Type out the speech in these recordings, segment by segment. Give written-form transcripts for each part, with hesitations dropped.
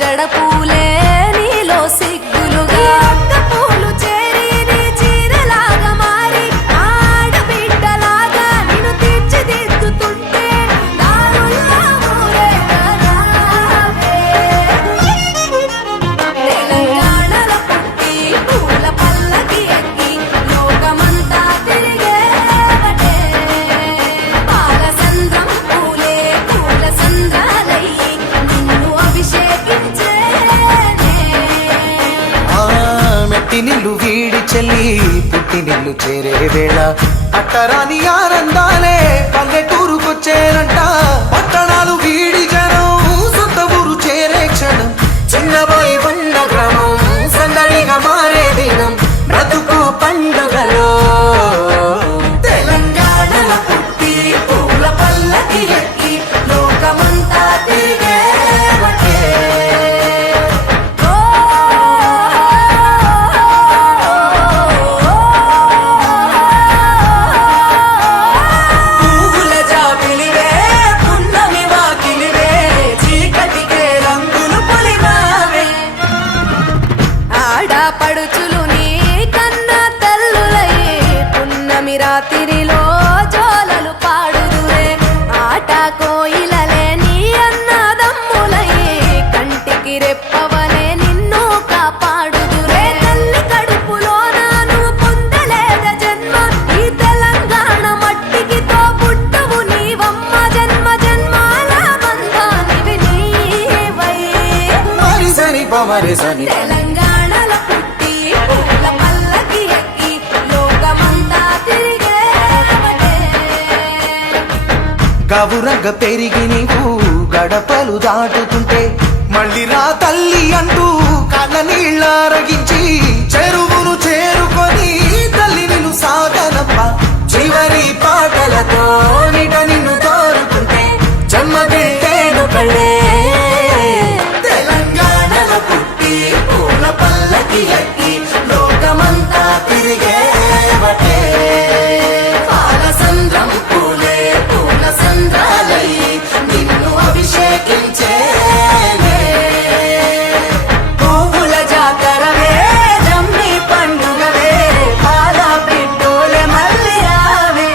జడ పూలే నీలో సిగ్గులుగా ఒక్క పూలు చేరి నీ చీరలాగా మారి ఆడబిడ్డలాగా నిన్ను తీర్చిదిద్దుతుంటే దారుల్లా ఊరేగరావే. తెలంగాణలో పుట్టి పూల పల్లకి ఎక్కి లోకమంతా తిరిగేవటే. పాలసంద్రం పూలే పూల సంద్రాలయ్యి నిన్ను అభిషేకించేనే. మెట్టి నిల్లు వీడి చెల్లి పుట్టి నిల్లు చేరే వేళ అట్టరాని ఆనందాలే పల్లెటూరుకొచ్చేనంట. పట్టణాలు వీడి జనం సొంత ఊరు చేరే క్షణం చిన్నబోయి ఉన్న గ్రామం సందడిగా మారే దినం బ్రతుకు పండుగలో. తెలంగాణలో పుట్టి పూల పల్లకి ఎక్కి లోకమంతా తిరిగేవటే. పువ్వుల జాబిలివే పున్నమి వాకిలివే చీకటికే రంగులు పొలిమావే. ఆడపడుచులు నీ కన్న తల్లులయ్యే పున్నమి రాత్రిలో జోలలు పాడుదురే. ఆట కోయిలలే నీ అన్నదమ్ములయ్యే కంటికి రెప్పవలే నిన్ను కాపాడుదురే. తల్లి కడుపులోన నువ్వు పొందలేద జన్మ ఈ తెలంగాణ మట్టికి తోబుట్టువు నీవమ్మ. జన్మ జన్మాల బంధానివి నీవై. మరిసని పమరిసని తెలంగాణలో పుట్టి పూల పల్లకి ఎక్కి లోకమంతా తిరిగేవటే. గవురగ పెరిగి నీవు గడపలు దాటుతుంటే మళ్ళీ రా తల్లి అంటూ కళ్ళ నీళ్ళారగించి చెరువును చేరుకొని తల్లి నిన్ను సాగనప్ప. చివరి పాటలతో నిట నిన్ను తోరుకుంటే జన్మదిట్టేను కళ్ళే. తెలంగాణలో పుట్టి పూల పల్లకి ఎక్కి లోకమంతా తిరిగేవటే. పాలసంద్రం పూలే పూల సంద్రాలయ్యి నిన్ను అభిషేకించేనే. పువ్వుల జాతరవే జమ్మి పండుగవే పాల బిడ్డోలే మళ్ళీ రావే.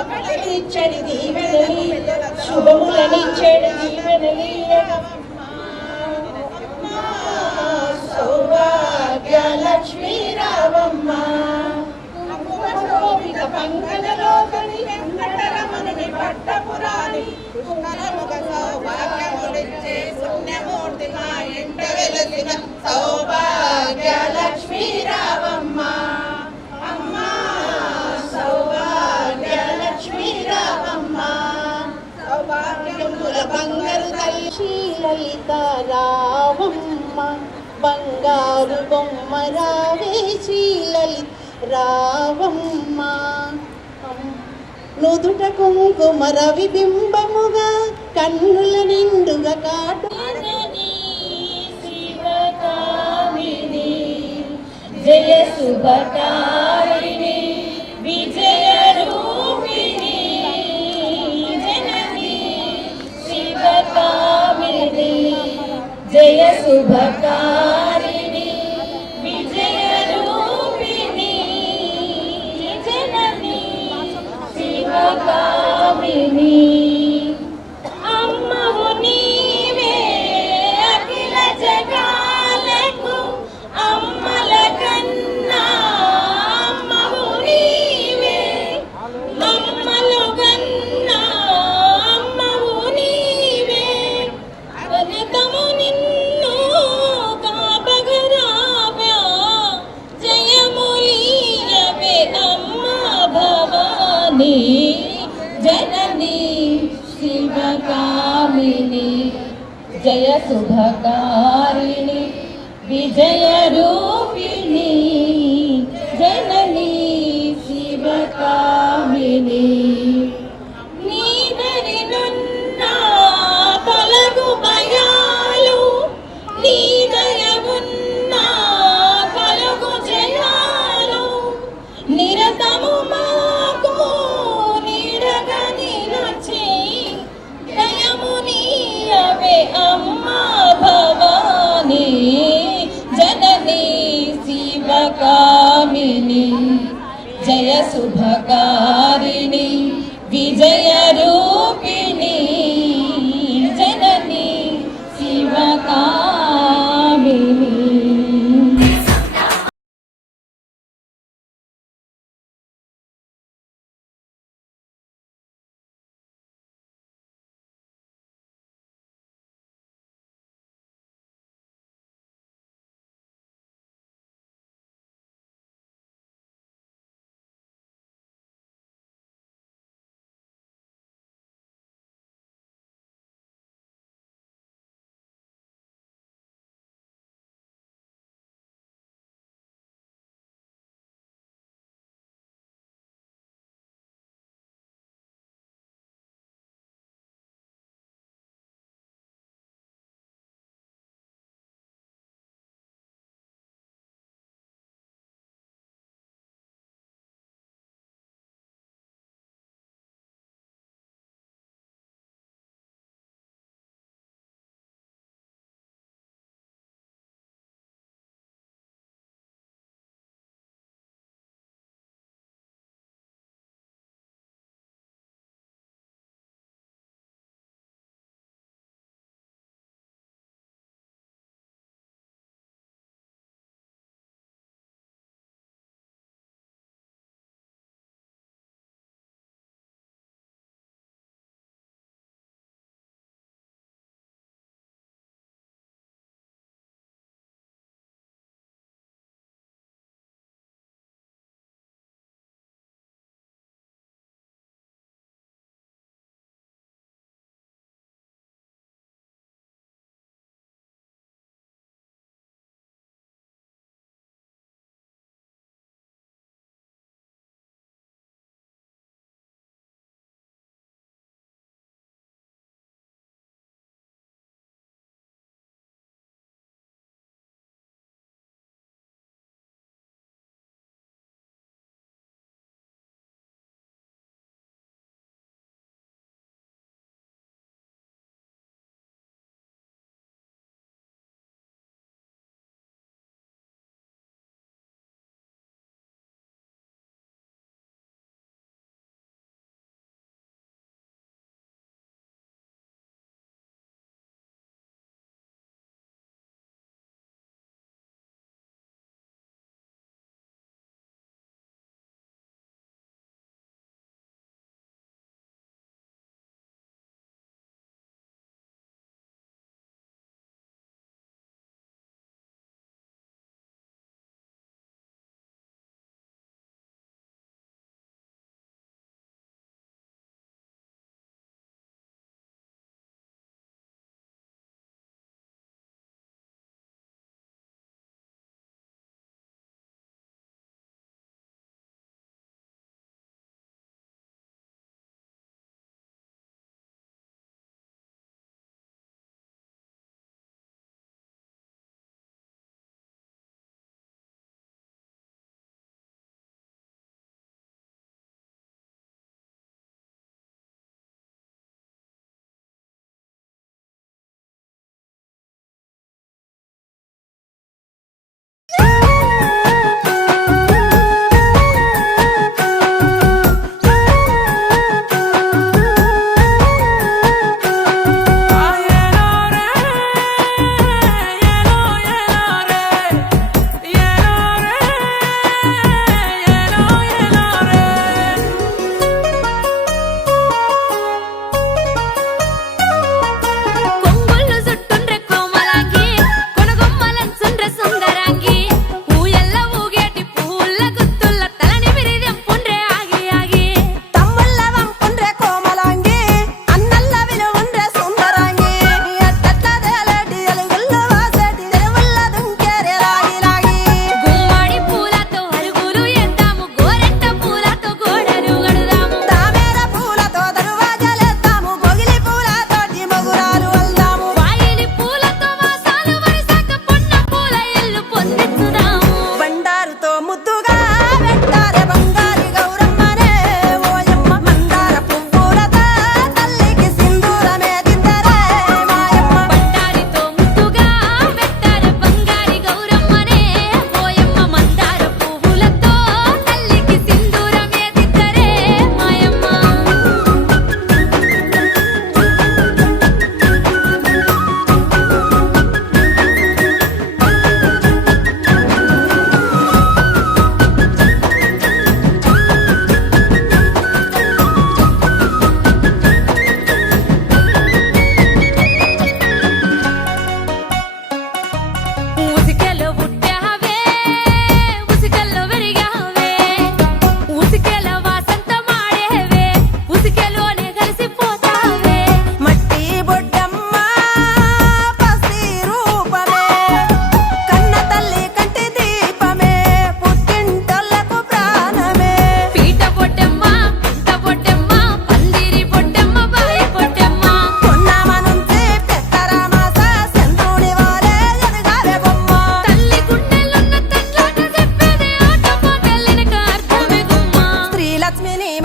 శుభములనిచ్చడి దీవెనలి శుభములనిచ్చడి దీవెనలీయగమ్మా సౌభాగ్య లక్ష్మీ రావమ్మ గోపిక పంకజలోకని వెంకటరమణుని పట్టపురాణి పుష్కరముగ సౌభాగ్యములిచ్చే పుణ్యమూర్తి మా ఇంట వెలసిన సౌభాగ్య లక్ష్మీ రావమ్మ అమ్మా సౌభాగ్య లక్ష్మీ రావమ్మ సౌభాగ్యముల బంగారు తల్లి శ్రీలలిత రావమ్మ బంగారు బొమ్మ రావే శ్రీలలిత రావమ్మ నుదుట కుంకుమ రవి బింబముగా కన్నుల నిండుగా కాటు జయ శుభకారిణి విజయ రూపిణి జనని శివకామిని జయ శుభకారిణి విజయ రూపిణి జనని శివకామిని అమ్మవు నీవే అఖిల జగాలకు అమ్మల కన్నా అమ్మవు నీవే అమ్మలు కన్నా అమ్మవు నీవే వనతము నిన్ను కాపగరావ్యా జయములీయవే అమ్మ భవాని జనని శివకామిని జయ శుభకారిణి విజయ రూపిణి జనని శివకామిని నీదరినున్న తొలగు భయాలు నీదయమున్న కలుగు జయాలు నిరతము మాకు నీడగా నిలచి దయమునీయవే అమ్మా భవాని జనని శివకామిని జయ శుభకారిణి విజయ రూపిణి జనని శివకామిని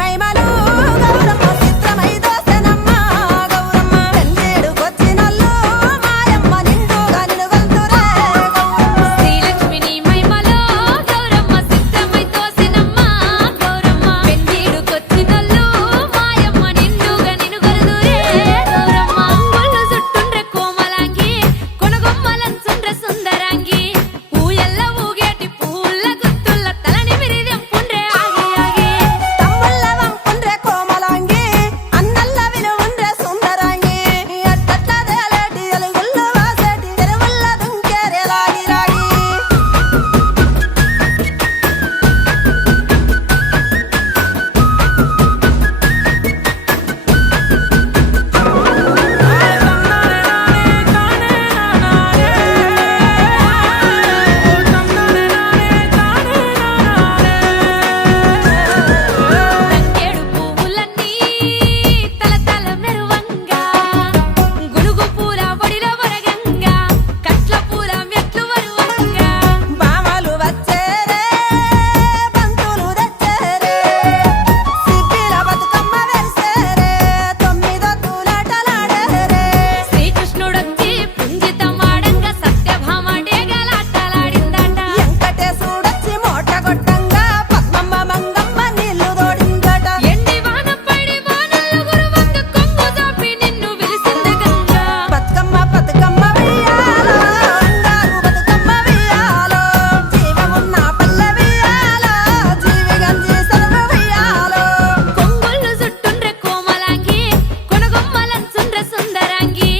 మైమలు గౌరమ్మ చిత్రమై దోసెనమ్మ గౌరమ్మ పెంచేడుకొచ్చినల్లు మాయమ్మ నిండుగా నిలుగొల్తురే గౌరమ్మ శ్రీలక్ష్మిని మైమలో గౌరమ్మ చిత్రమై దోసెనమ్మ గౌరమ్మ పెంచేడుకొచ్చినల్లు మాయమ్మ నిండుగా నిలుగొల్తురే గౌరమ్మ ఒళ్ళు చుట్టుండ్రె కోమలాంగి కొనగొమ్మలంచుండ్రె సుందరాంగి ఊయల్ల ఊగేటి పూల గుత్తుల్ల తలని విరిదెం పుండ్రె ఆగి ఆగి తమ్ముళ్ళ వంపుండ్రె కోమలాంగి అన్నల్ల విలువుండ్రె సుందరాంగి అట్టట్ల దేలేటి ఎలుగుళ్ళు వాసేటి తెరువుల్ల దుంకేరే లాగి లాగి తంగేడు పువ్వులన్నీ తలతల మెరువంగా గునుగు పూల ఒడిలో వరగంగా కట్ల పూల మెట్లు వరువంగా బామలు వచ్చేరే బంతులు తెచ్చేరే సిప్పిల బతుకమ్మ వెరిసేరే తొమ్మిదో తూలాటలాడేరే శ్రీకృష్ణుడొచ్చి పుంజితమాడంగా సత్యభామ డేగలాటలాడిందట వెంకటేశుడొచ్చి మూట కొట్టంగా పద్మమ్మ మంగమ్మ నీళ్లు తోడిందట ఎండి వాన పడి వానల్లు గురువంగ కొంగు జాపి నిన్ను విలిసింది గంగా బతుకమ్మ బతుకమ్మ వెయ్యాలో అంగారు బతుకమ్మ వెయ్యాలో జీవమున్న పల్లె వెయ్యాలో జీవి గంజి సరువు వెయ్యాలో కొంగుళ్ళు చుట్టుండ్రె కోమలాంగి కొనగొమ్మలంచుండ్రె సుందరాంగి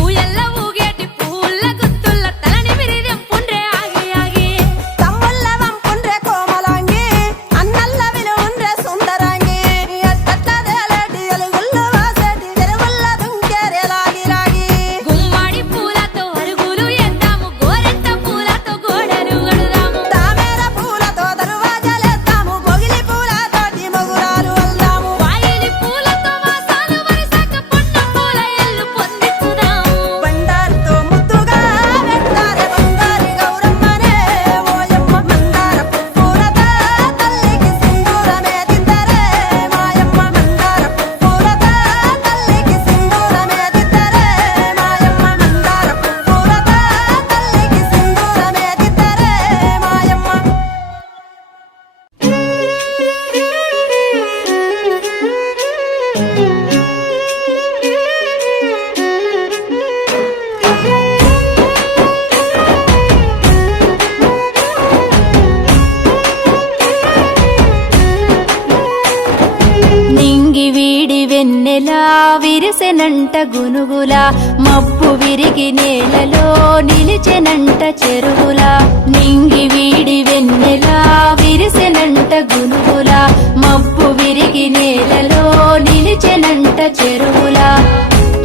ఊయల్ల ఊగేటి పూల గుత్తుల్ల తలని విరిదెం పుండ్రె ఆగి ఆగి తమ్ముళ్ళ వంపుండ్రె కోమలాంగి అన్నల్ల విలువుండ్రె సుందరాంగి అట్టట్ల దేలేటి ఎలుగుళ్ళు వాసేటి తెరువుల్ల దుంకేరే లాగి లాగి గుమ్మాడి పూలతో అరుగులు ఎద్దాము గోరెంట పూలతో గోడలు గడుదాము తామేర పూలతో దరువాజలేద్దాము గొగిలి పూలతోటి మొగురాలు వల్దాము వాయిలి పూలతో వాసాలు వరిసాక పొన్న పూల ఎల్లు పొందించుదాము బండారుతో ముద్దుగా వెంటారే బంగారి గౌరమ్మనే ఓయమ్మ మందార పువ్వులతో తల్లికి సింధూరమే దిద్దరే మాయమ్మ మందార పువ్వులతో తల్లికి సింధూరమే దిద్దరే మాయమ్మ మందార పువ్వులతో తల్లికి సింధూరమే దిద్దరే మాయమ్మ నింగి వీడి వెన్నెలా విరిసెనంట గునుగులా మబ్బు విరిగి నేలలో నిలిచెనంట చెరువులా నింగి వీడి వెన్నెలా విరిసెనంట గునుగులా మబ్బు విరిగి నేలలో నిలిచెనంట చెరువులా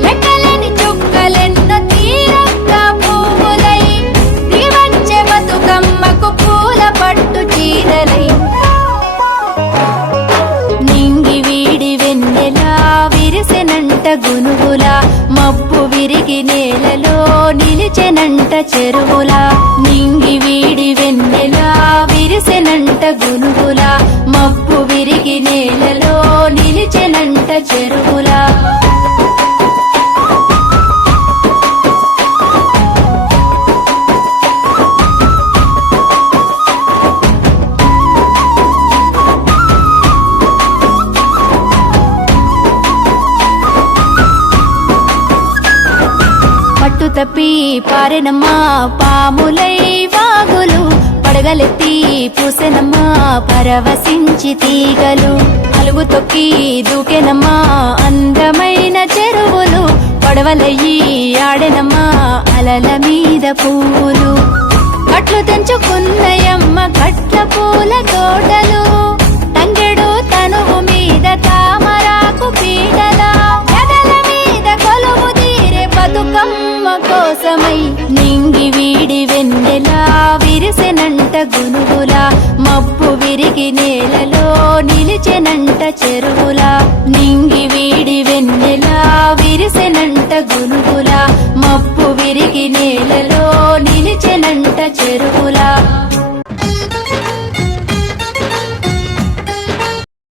లెక్కలేని చుక్కలెన్నో తీరంగ పువ్వులై దివచ్చే బతుకమ్మకు పూల పట్టు చీరలై నింగి వీడి వెన్నెలా విరిసెనంట గునుగులా మబ్బు విరిగి నేలలో నిలిచెనంట చెరువులా నింగి వీడి వెన్నెలా విరిసెనంట గునుగులా మబ్బు విరిగి నేలలో నిలిచెనంట చెరువులా పట్టు తప్పి పారెనమ్మా పాములై వాగులు పడగలెత్తి పూసెనమ్మా పరవశించి తీగలు అలుగు తొక్కి దూకెనమ్మా అందమైన చెరువులు పడవలయ్యి ఆడెనమ్మా అలల మీద పువ్వులు కట్లు తెంచుకున్నయమ్మ కట్ల పూల తోటలు తంగెడు తనువు మీద తామరాకు పీటల ఎదల మీద కొలువు తీరే బతుకమ్మ కోసమై నింగి వీడి వెన్నెలా విరిసెనంట గునుగులా మబ్బు విరిగి నేలలో నిలిచెనంట చెరు